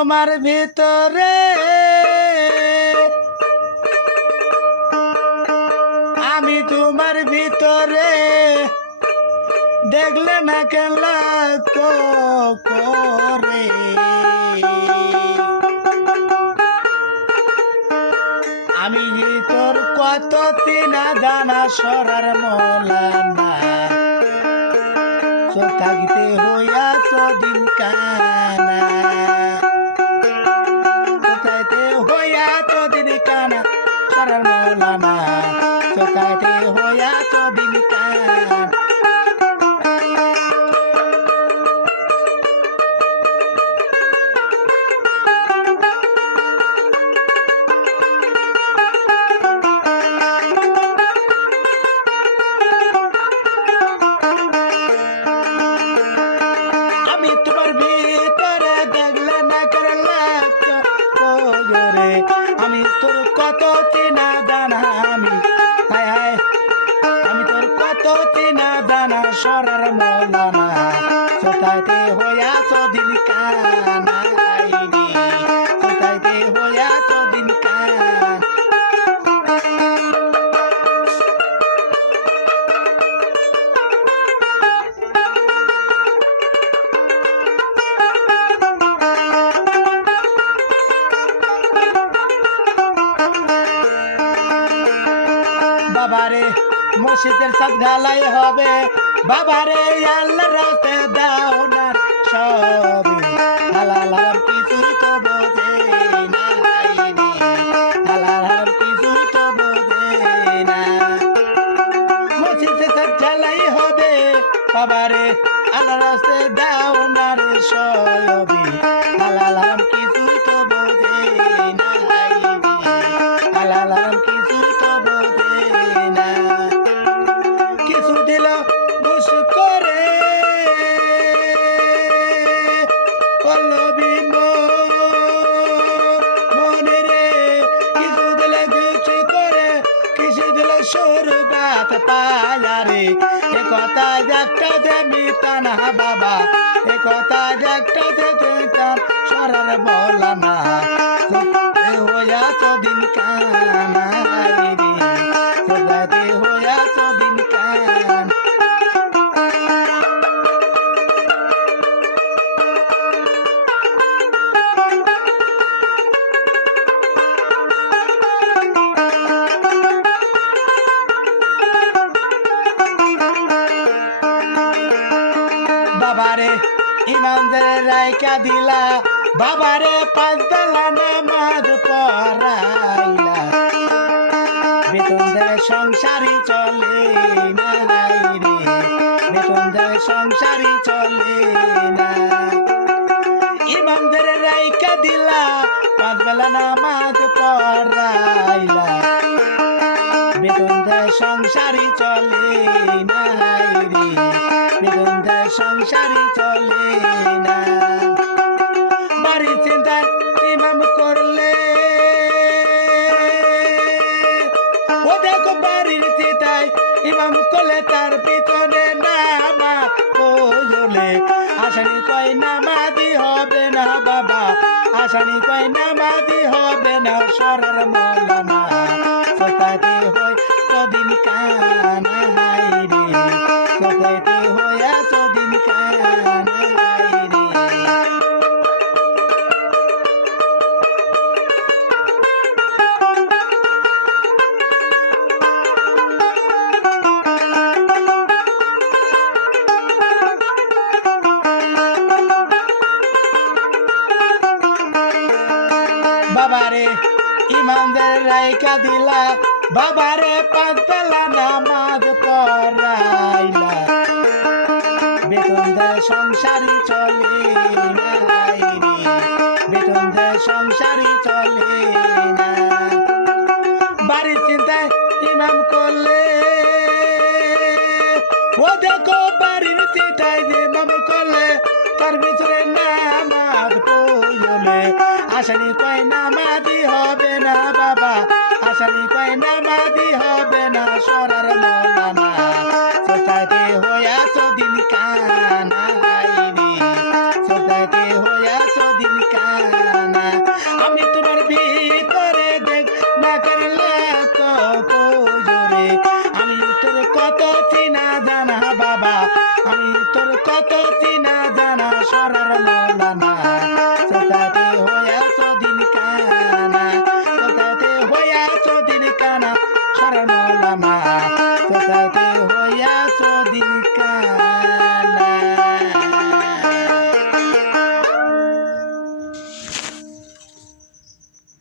তোমার ভিতরে আমি তোমার ভিতরে দেখলে না কেন লাগতো করে আমি তোর কত চিনা জানা সরার মলানা থাকিতে হইয়াছ দিন কানা কোথাইতে হইয়াছ দিন কানা সরার মলানা কোথাইতে হইয়াছ দিন কানা আমি তোর কত চেনা জানা আমি তোর কত চেনা জানা সরার মলানা কোথাইতে হইয়াছ দিন কানা কোথাইতে হইয়াছ দিন কানা বাবারে মসজিদের সাথ গালাই হবে বাবারে আল্লাহর রাস্তে দাও না সবে হালাল হারাম কিছুই তো বোঝে না হালাল হারাম কিছুই তো বোঝে না মসজিদের সাথ গালাই হবে বাবারে আল্লাহর রাস্তে দাও না সবে হালাল হারাম কিছুই তো বোঝে না হালাল হারাম কিছুই তো বোঝে না কিছু দিল বুঝ করে পল্লবী মনে রে কিছু দিলে কিছু করে কিছু দিলে সুরবাত পায়ারে এ কথা একটা যে মিতা না বাবা এ কথা একটা যে তুই সরার বলা না হইয়াছ দিন কানা রে হইয়াছ দিন কানা বাবারে ইমানদের রায়কা দিলা বাবারে পাঁচ বেলা নামাজ পড়াইলা বেতন দেয় সংসারই চলে না রে বেতন দেয় সংসারই চলে না ইমানদের রায়কা দিলা পাঁচ বেলা নামাজ পড়াইলা বেতন দেয় সংসারই চলে না রে বেতন দেয় সংসারই চলে না বাড়ি চিন্তায় ইমাম করলে ও দেখো বাড়ির চিন্তায় ইমাম করলে তার পিছনে নামা বলে আসানি কয় নামাজি হবে না বাবা আসানি কয় নামাজি হবে না সরার মলানা কোথাইতে হয় কদিন কানা রে কোথাইতে হইয়াছ দিন কানা রে বাবারে ইমানদের রায়কা দিলা বাবারে পাঁচ বেলা নামাজ পড়াইলা বেতন দেয় সংসারই চলে না রে বেতন দেয় সংসারই চলে না বাড়ির চিন্তায় ইমাম করলে ও দেখো বাড়ির চিন্তায় ইমাম করলে তার ভিতরে নামাজ পড়লে আসানি কয় নামাজি হবে না বাবা আসানি কয় নামাজি হবে না সরার মলানা কোথাইতে হইয়াছ দিন কানা রে কোথাইতে হইয়াছ দিন কানা তো চিনা জানা সরার মৌলানা কোথাতে হইয়াছ দিন কানা কোথাতে হইয়াছ দিন কানা সরার মৌলানা কোথাতে হইয়াছ দিন কানা